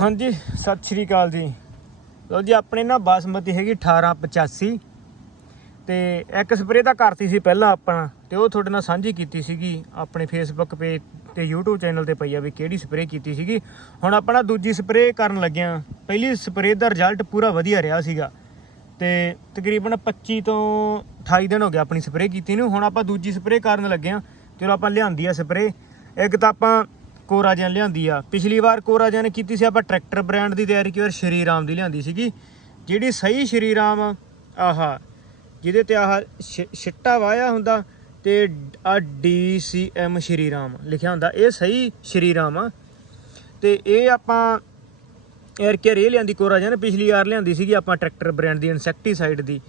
ਹਾਂਜੀ, ਸਤਿ ਸ਼੍ਰੀ ਅਕਾਲ ਜੀ। ਲੋ ਜੀ, ਆਪਣੇ ਨਾ ਬਾਸਮਤੀ ਹੈਗੀ 1885 ਤੇ ਇੱਕ ਸਪਰੇ ਤਾਂ ਕਰਤੀ ਸੀ ਪਹਿਲਾਂ ਆਪਾਂ ਤੇ ਉਹ ਤੁਹਾਡੇ ਨਾਲ ਸਾਂਝੀ ਕੀਤੀ ਸੀਗੀ। ਆਪਣੇ ਫੇਸਬੁੱਕ ਪੇਜ ਤੇ YouTube ਚੈਨਲ ਤੇ ਪਈ ਆ ਵੀ ਕਿਹੜੀ ਸਪਰੇ ਕੀਤੀ ਸੀਗੀ। ਹੁਣ ਆਪਾਂ ਨਾ ਦੂਜੀ ਸਪਰੇ ਕਰਨ ਲੱਗਿਆ। ਪਹਿਲੀ ਸਪਰੇ ਦਾ ਰਿਜ਼ਲਟ ਪੂਰਾ ਵਧੀਆ ਰਿਹਾ ਸੀਗਾ। ਤੇ ਤਕਰੀਬਨ 25 ਤੋਂ 28 ਦਿਨ ਹੋ ਗਏ ਆਪਣੀ ਸਪਰੇ ਕੀਤੀ ਨੂੰ। ਹੁਣ ਆਪਾਂ ਦੂਜੀ ਸਪਰੇ ਕਰਨ ਲੱਗਿਆ ਚਲੋ ਆਪਾਂ ਲਿਆਂਦੀ ਆ ਸਪਰੇ ਇੱਕ ਤਾਂ ਆਪਾਂ ਕੋਰਾਜਨ ਲਿਆਂਦੀ ਆ। ਪਿਛਲੀ ਵਾਰ ਕੋਰਾਜਨ ਕੀਤੀ ਸੀ ਆਪਾਂ ਟਰੈਕਟਰ ਬ੍ਰਾਂਡ ਦੀ ਤਿਆਰੀ ਕੀ ਵਾਰ ਸ਼੍ਰੀ ਰਾਮ ਦੀ ਲਿਆਂਦੀ ਸੀਗੀ। ਜਿਹੜੀ ਸਹੀ ਸ਼੍ਰੀ ਰਾਮ ਆਹਾ, ਜਿਹਦੇ ਤੇ ਆਹ ਛਿ- ਛਿੱਟਾ ਵਾਇਆ ਹੁੰਦਾ ਤੇ ਆ ਡੀ ਡੀਸੀਐਮ ਸ਼੍ਰੀ ਰਾਮ ਲਿਖਿਆ ਹੁੰਦਾ, ਇਹ ਸਹੀ ਸ਼੍ਰੀ ਰਾਮ ਆ। ਤੇ ਇਹ ਆਪਾਂ 에ਅਰ ਕੇਅਰ ਇਹ ਲਿਆਂਦੀ, ਕੋਰਾਜਨ ਪਿਛਲੀ ਵਾਰ ਲਿਆਂਦੀ ਸੀਗੀ ਆਪਾਂ ਟਰੈਕਟਰ ਬ੍ਰਾਂਡ ਦੀ, ਇਨਸੈਕਟੀਸਾਈਡ ਦੀ।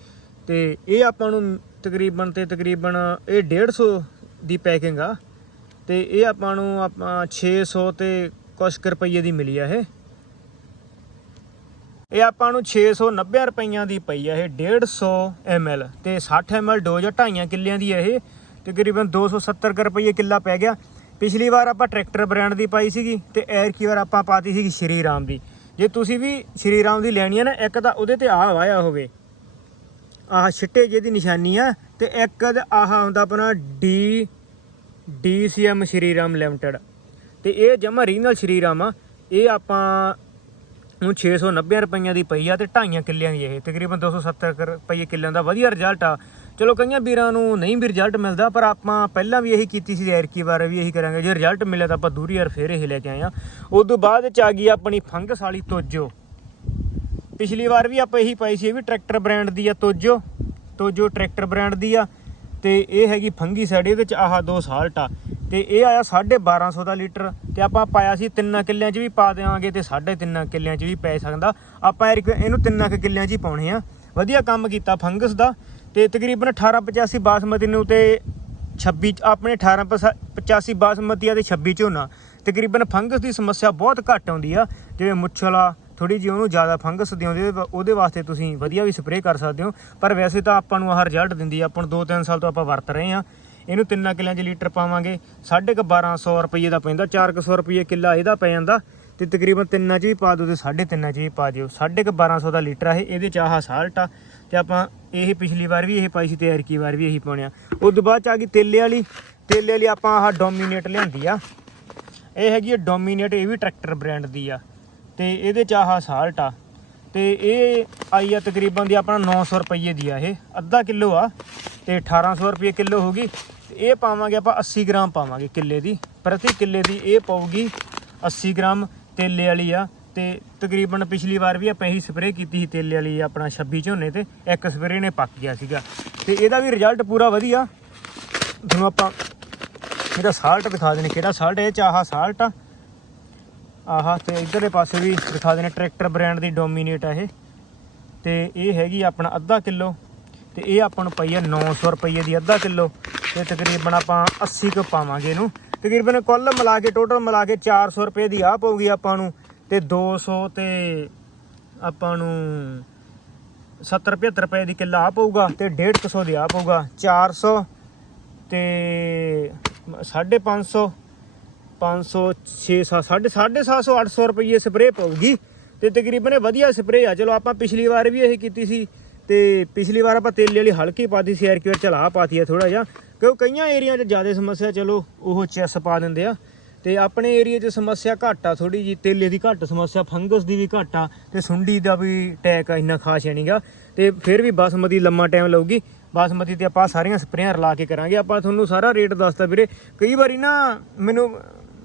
ਤੇ ਇਹ ਆਪਾਂ ਨੂੰ ਤਕਰੀਬਨ ਤੇ ਤਕਰੀਬਨ ਇਹ 150 ਦੀ ਪੈਕਿੰਗ ਆ। ਤੇ ਇਹ ਆਪਾਂ ਨੂੰ ਆਪਾਂ 600 ਤੇ ਕੁਛ ਕੁ ਰੁਪਈਏ ਦੀ ਮਿਲੀ ਆ ਇਹ। ਇਹ ਆਪਾਂ ਨੂੰ 690 ਰੁਪਈਆਂ ਦੀ ਪਈ ਆ ਇਹ 150 ml ਤੇ 60 ml ਡੋਜ਼ ਆ ਢਾਈਆਂ ਕਿੱਲਿਆਂ ਦੀ ਆ ਇਹ। ਤਕਰੀਬਨ 270 ਕੁ ਰੁਪਈਏ ਕਿੱਲਾ ਪੈ ਗਿਆ। ਪਿਛਲੀ ਵਾਰ ਆਪਾਂ ਟਰੈਕਟਰ ਬ੍ਰਾਂਡ ਦੀ ਪਾਈ ਸੀਗੀ ਤੇ ਐਰ ਕੀ ਵਾਰ ਆਪਾਂ ਪਾਤੀ ਸੀਗੀ ਸ਼੍ਰੀ ਰਾਮ ਦੀ। ਜੇ ਤੁਸੀਂ ਵੀ ਸ਼੍ਰੀ ਰਾਮ ਦੀ ਲੈਣੀ ਹੈ ਨਾ, ਇੱਕ ਤਾਂ ਉਹਦੇ ਤੇ ਆਹ ਵਾਇਆ ਹੋਵੇ। ਆਹ ਛਿੱਟੇ ਜਿਹਦੀ ਨਿਸ਼ਾਨੀ ਆ ਤੇ ਇੱਕ ਦਾ ਆਹ ਹੁੰਦਾ ਆਪਣਾ D DCM Shri Ram limited. ਤੇ ਇਹ ਜਮਾ ਰੀਨਲ ਸ਼੍ਰੀਰਾਮ ਆ। ਇਹ ਆਪਾਂ ਨੂੰ 690 ਰੁਪਈਆਂ ਦੀ ਪਈ ਆ ਤੇ ਢਾਈਆਂ ਕਿੱਲਿਆਂ ਦੀ ਇਹ। ਤਕਰੀਬਨ 270 ਕੁ ਰੁਪਈਏ ਕਿੱਲਿਆਂ ਦਾ ਵਧੀਆ ਰਿਜ਼ਲਟ ਆ। ਚਲੋ ਕਈਆਂ ਵੀਰਾਂ ਨੂੰ ਨਹੀਂ ਵੀ ਰਿਜ਼ਲਟ ਮਿਲਦਾ, ਪਰ ਆਪਾਂ ਪਹਿਲਾਂ ਵੀ ਇਹੀ ਕੀਤੀ ਸੀ ਐਰਕੀ ਵਾਰ ਵੀ ਇਹੀ ਕਰਾਂਗੇ। ਜੇ ਰਿਜ਼ਲਟ ਮਿਲਿਆ ਤਾਂ ਆਪਾਂ ਦੂਰੀ ਯਾਰ ਫੇਰ ਇਹ ਲੈ ਕੇ ਆਏ ਆ। ਉਸ ਤੋਂ ਬਾਅਦ ਚ ਆ ਗਈ ਆਪਣੀ ਫੰਗਸ ਵਾਲੀ ਤੋਜੋ। ਪਿਛਲੀ ਵਾਰ ਵੀ ਆਪਾਂ ਇਹੀ ਪਾਈ ਸੀ, ਇਹ ਵੀ ਟਰੈਕਟਰ ਬ੍ਰਾਂਡ ਦੀ ਆ ਤੋਜੋ। ਤੋਜੋ ਟਰੈਕਟਰ ਬ੍ਰਾਂਡ ਦੀ ਆ। ਤੇ ਇਹ ਹੈਗੀ ਫੰਗੀ ਸਾਈਡ, ਇਹਦੇ ਚ ਆਹ ਦੋ ਸਾਲਟ ਆ। ਤੇ ਇਹ ਆਇਆ 1250 ਦਾ ਲੀਟਰ ਤੇ ਆਪਾਂ ਪਾਇਆ ਸੀ ਤਿੰਨਾਂ ਕਿੱਲਿਆਂ 'ਚ ਵੀ ਪਾ ਦੇਵਾਂਗੇ ਤੇ 3.5 ਕਿੱਲਿਆਂ 'ਚ ਵੀ ਪੈ ਸਕਦਾ। ਆਪਾਂ ਇਹ ਇਹਨੂੰ ਤਿੰਨਾਂ ਕੁ ਕਿੱਲਿਆਂ 'ਚ ਹੀ ਪਾਉਣੇ ਆ। ਵਧੀਆ ਕੰਮ ਕੀਤਾ ਫੰਗਸ ਦਾ। ਤੇ ਤਕਰੀਬਨ 1885 ਬਾਸਮਤੀ ਨੂੰ ਤੇ 26 ਆਪਣੇ 1885 ਬਾਸਮਤੀ ਆ ਤੇ 26 ਝੋਨਾ। ਤਕਰੀਬਨ ਫੰਗਸ ਦੀ ਸਮੱਸਿਆ ਬਹੁਤ ਘੱਟ ਆਉਂਦੀ ਆ। ਜਿਵੇਂ ਮੁੱਛਲਾ ਥੋੜੀ ਜਿਹੀ ਉਹਨੂੰ ਜ਼ਿਆਦਾ ਫੰਗਸ ਦਿਉਂਦੇ ਉਹਦੇ- ਵਾਸਤੇ ਤੁਸੀਂ ਵਧੀਆ ਵੀ ਸਪਰੇਅ ਕਰ ਸਕਦੇ ਹੋ। ਪਰ ਵੈਸੇ ਤਾਂ ਆਪਾਂ ਨੂੰ ਆਹ ਰਿਜ਼ਲਟ ਦਿੰਦੀ ਆ, ਆਪਾਂ ਨੂੰ 2-3 ਸਾਲ ਤੋਂ ਆਪਾਂ ਵਰਤ ਰਹੇ ਹਾਂ। ਇਹਨੂੰ ਤਿੰਨਾਂ ਕਿੱਲਿਆਂ 'ਚ ਲੀਟਰ ਪਾਵਾਂਗੇ। 1250 ਰੁਪਏ ਦਾ ਪੈਂਦਾ 400 ਰੁਪਏ ਕਿੱਲਾ ਇਹਦਾ ਪੈ ਜਾਂਦਾ। ਤੇ ਤਕਰੀਬਨ ਤਿੰਨਾਂ 'ਚ ਵੀ ਪਾ ਦਿਓ ਤੇ ਸਾਢੇ ਤਿੰਨਾਂ 'ਚ ਵੀ ਪਾ ਦਿਓ। 1250 ਦਾ ਲੀਟਰ ਆ ਇਹ, ਇਹਦੇ 'ਚ ਆਹ ਸਾਲਟ ਆ। ਤੇ ਆਪਾਂ ਇਹ ਪਿਛਲੀ ਵਾਰ ਵੀ ਇਹ ਪਾਈ ਸੀ ਤੇ ਐਰਕੀ ਵਾਰ ਵੀ ਇਹੀ ਪਾਉਣਿਆ ਉਸ ਤੋਂ ਬਾਅਦ ਚ ਆ ਗਈ ਤੇਲੇ ਵਾਲੀ। ਤੇਲੇ ਵਾਲੀ ਆਪਾਂ ਆਹ ਡੋਮੀਨੇਟ ਲਿਆਂਦੀ ਆ। ਇਹ ਹੈਗੀ ਆ ਡੋਮੀਨੇਟ ਇਹ ਵੀ ਟਰੈਕਟਰ ਬ੍ਰਾਂਡ ਦੀ ਆ। ਤੇ ਇਹਦੇ ਚ ਆਹ ਸਾਲਟ ਆ। ਤੇ ਇਹ ਆਈ ਆ ਤਕਰੀਬਨ ਦੀ ਆਪਣਾ 900 ਰੁਪਏ ਦੀ ਆ ਇਹ। ਅੱਧਾ ਕਿਲੋ ਆ ਤੇ 1800 ਰੁਪਏ ਕਿਲੋ ਹੋਗੀ ਤੇ ਇਹ ਪਾਵਾਂਗੇ ਆਪਾਂ 80 ਗ੍ਰਾਮ ਪਾਵਾਂਗੇ ਕਿੱਲੇ ਦੀ। ਪ੍ਰਤੀ ਕਿੱਲੇ ਦੀ ਇਹ ਪਾਉਗੀ 80 ਗ੍ਰਾਮ ਤੇਲੇ ਵਾਲੀ ਆ। ਤੇ ਤਕਰੀਬਨ ਪਿਛਲੀ ਵਾਰ ਵੀ ਆਪਾਂ ਇਹੀ ਸਪਰੇਅ ਕੀਤੀ ਸੀ ਤੇਲੇ ਵਾਲੀ ਆਪਣਾ 26 ਝੋਨੇ ਤੇ। ਇੱਕ ਸਪਰੇਅ ਨੇ ਪੱਕ ਗਿਆ ਸੀਗਾ। ਤੇ ਇਹਦਾ ਵੀ ਰਿਜ਼ਲਟ ਪੂਰਾ ਵਧੀਆ। ਤੁਹਾਨੂੰ ਆਪਾਂ ਇਹਦਾ ਸਾਲਟ ਦਿਖਾ ਦੇਣੇ ਕਿਹੜਾ ਸਾਲਟ ਇਹ ਚ ਸਾਲਟ ਆ। ਆਹਾ, ਤੇ ਇਧਰਲੇ ਪਾਸੇ ਵੀ ਦਿਖਾ ਦੇਣੇ ਟਰੈਕਟਰ ਬ੍ਰਾਂਡ ਦੀ ਡੋਮੀਨੇਟ ਆ ਇਹ। ਤੇ ਇਹ ਹੈਗੀ ਆਪਣਾ ਅੱਧਾ ਕਿਲੋ, ਤੇ ਇਹ ਆਪਾਂ ਨੂੰ ਪਈ ਆ 900 ਰੁਪਏ ਦੀ ਅੱਧਾ ਕਿਲੋ, ਤੇ ਤਕਰੀਬਨ ਆਪਾਂ 80 ਕੁ ਪਾਵਾਂਗੇ ਇਹਨੂੰ। ਤਕਰੀਬਨ ਕੁੱਲ ਮਿਲਾ ਕੇ ਟੋਟਲ ਮਿਲਾ ਕੇ 400 ਰੁਪਏ ਦੀ ਆ ਪਊਗੀ ਆਪਾਂ ਨੂੰ, ਤੇ 200 ਤੇ ਆਪਾਂ ਨੂੰ 70 75 ਰੁਪਏ ਦੀ ਕਿੱਲਾ ਆ ਪਊਗਾ, ਤੇ 150 ਦੀ ਆ ਪਊਗਾ 400 ਤੇ 550 500 600 750 800 ਰੁਪਏ ਸਪਰੇਅ ਪਊਗੀ ਤੇ ਤਕਰੀਬਨ ਇਹ ਵਧੀਆ ਸਪਰੇਅ ਆ। ਚਲੋ ਆਪਾਂ ਪਿਛਲੀ ਵਾਰ ਵੀ ਇਹ ਕੀਤੀ ਸੀ ਤੇ ਪਿਛਲੀ ਵਾਰ ਆਪਾਂ ਤੇਲੇ ਵਾਲੀ ਹਲਕੀ ਪਾਤੀ ਸੀ ਐਰ ਕਿ ਵਾਰ ਚਲਾ ਪਾਤੀ ਆ ਥੋੜਾ ਜਿਹਾ, ਕਿਉਂ ਕਈਆਂ ਏਰੀਆ 'ਚ ਜ਼ਿਆਦਾ ਸਮੱਸਿਆ, ਚਲੋ ਉਹ ਚੈਸ ਪਾ ਦਿੰਦੇ ਆ। ਤੇ ਆਪਣੇ ਏਰੀਆ 'ਚ ਸਮੱਸਿਆ ਘੱਟ ਆ ਥੋੜੀ ਜੀ ਤੇਲੇ ਦੀ ਘੱਟ ਸਮੱਸਿਆ, ਫੰਗਸ ਦੀ ਵੀ ਘੱਟ ਆ ਤੇ ਸੁੰਡੀ ਦਾ ਵੀ ਅਟੈਕ ਇੰਨਾ ਖਾਸ ਨਹੀਂਗਾ ਤੇ ਫਿਰ ਵੀ ਬਾਸਮਤੀ ਲੰਮਾ ਟਾਈਮ ਲਊਗੀ, ਬਾਸਮਤੀ ਤੇ ਆਪਾਂ ਸਾਰੀਆਂ ਸਪਰੇਆਂ ਰਲਾ ਕੇ ਕਰਾਂਗੇ। ਆਪਾਂ ਤੁਹਾਨੂੰ ਸਾਰਾ ਰੇਟ ਦੱਸਦਾ ਵੀਰੇ, ਕਈ ਵਾਰੀ ਨਾ ਮੈਨੂੰ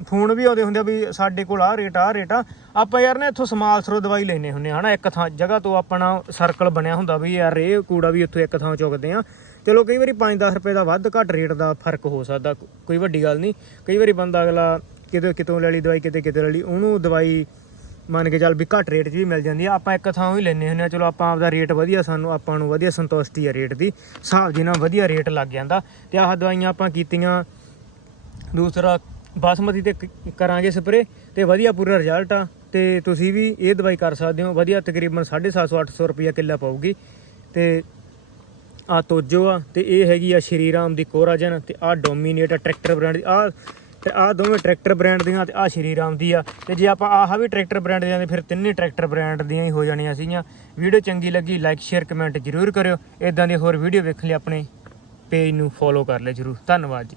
ਫੋਨ ਵੀ ਆਉਂਦੇ ਹੁੰਦੇ ਆ ਵੀ ਸਾਡੇ ਕੋਲ ਆਹ ਰੇਟ ਆਹ ਰੇਟ ਆ। ਆਪਾਂ ਯਾਰ ਨਾ ਇੱਥੋਂ ਸਮਾਲ ਸਰੋਂ ਦਵਾਈ ਲੈਨੇ ਹੁੰਨੇ ਆ, ਹਨਾ, ਇੱਕ ਥਾਂ ਜਗ੍ਹਾ ਤੋਂ ਆਪਣਾ ਸਰਕਲ ਬਣਿਆ ਹੁੰਦਾ ਵੀ ਯਾਰ ਇਹ ਕੂੜਾ ਵੀ ਇੱਥੋਂ ਇੱਕ ਥਾਂ ਚੁੱਕਦੇ ਆ। ਚਲੋ ਕਈ ਵਾਰੀ 5-10 ਰੁਪਏ ਦਾ ਵੱਧ ਘੱਟ ਰੇਟ ਦਾ ਫ਼ਰਕ ਹੋ ਸਕਦਾ, ਕੋਈ ਵੱਡੀ ਗੱਲ ਨਹੀਂ। ਕਈ ਵਾਰੀ ਬੰਦਾ ਅਗਲਾ ਕਿਤੇ ਕਿਤੋਂ ਲੈ ਲਈ ਦਵਾਈ, ਕਿਤੇ ਕਿਤੇ ਲੈ ਲਈ, ਉਹਨੂੰ ਦਵਾਈ ਮੰਨ ਕੇ ਚੱਲ ਵੀ ਘੱਟ ਰੇਟ 'ਚ ਵੀ ਮਿਲ ਜਾਂਦੀ ਆ। ਆਪਾਂ ਇੱਕ ਥਾਂ ਹੀ ਲੈਨੇ ਹੁੰਨੇ ਆ, ਚਲੋ ਆਪਾਂ ਆਪਦਾ ਰੇਟ ਵਧੀਆ, ਸਾਨੂੰ ਆਪਾਂ ਨੂੰ ਵਧੀਆ ਸੰਤੁਸ਼ਟੀ ਆ ਰੇਟ ਦੀ, ਹਿਸਾਬ ਜੀ ਨਾਲ ਵਧੀਆ ਰੇਟ ਲੱਗ ਜਾਂਦਾ। ਤੇ ਆਹ ਦਵਾਈਆਂ ਆਪਾਂ ਕੀਤੀਆਂ, ਦੂਸਰਾ ਬਾਸਮਤੀ ਤੇ ਕ- ਕਰਾਂਗੇ ਸਪਰੇ ਤੇ ਵਧੀਆ ਪੂਰਾ ਰਿਜ਼ਲਟ ਆ ਤੇ ਤੁਸੀਂ ਵੀ ਇਹ ਦਵਾਈ ਕਰ ਸਕਦੇ ਹੋ। ਵਧੀਆ ਤਕਰੀਬਨ 750 800 ਰੁਪਿਆ ਕਿੱਲਾ ਪਾਊਗੀ। ਤੇ ਆ ਤੋਜੋ ਆ ਤੇ ਇਹ ਹੈਗੀ ਆ ਸ਼੍ਰੀਰਾਮ ਦੀ ਕੋਰਾਜਨ ਤੇ ਆ ਡੋਮੀਨੇਟ ਆ ਟਰੈਕਟਰ ਬ੍ਰਾਂਡ ਦੀ। ਆ ਤੇ ਆਹ ਦੋਵੇਂ ਟਰੈਕਟਰ ਬ੍ਰਾਂਡ ਦੀਆਂ ਤੇ ਆਹ ਸ਼੍ਰੀਰਾਮ ਦੀ ਆ। ਤੇ ਜੇ ਆਪਾਂ ਆਹ ਵੀ ਟਰੈਕਟਰ ਬ੍ਰਾਂਡ ਦੀਆਂ ਤੇ ਫਿਰ ਤਿੰਨੇ ਟਰੈਕਟਰ ਬ੍ਰਾਂਡ ਦੀਆਂ ਹੀ ਹੋ ਜਾਣੀਆਂ ਸੀਗੀਆਂ। ਵੀਡੀਓ ਚੰਗੀ ਲੱਗੀ ਲਾਈਕ ਸ਼ੇਅਰ ਕਮੈਂਟ ਜ਼ਰੂਰ ਕਰਿਓ। ਇਦਾਂ ਦੀ ਹੋਰ ਵੀਡੀਓ ਵੇਖਣ ਲਈ ਆਪਣੇ ਪੇਜ ਨੂੰ ਫੋਲੋ ਕਰ ਲਿਓ ਜ਼ਰੂਰ। ਧੰਨਵਾਦ ਜੀ।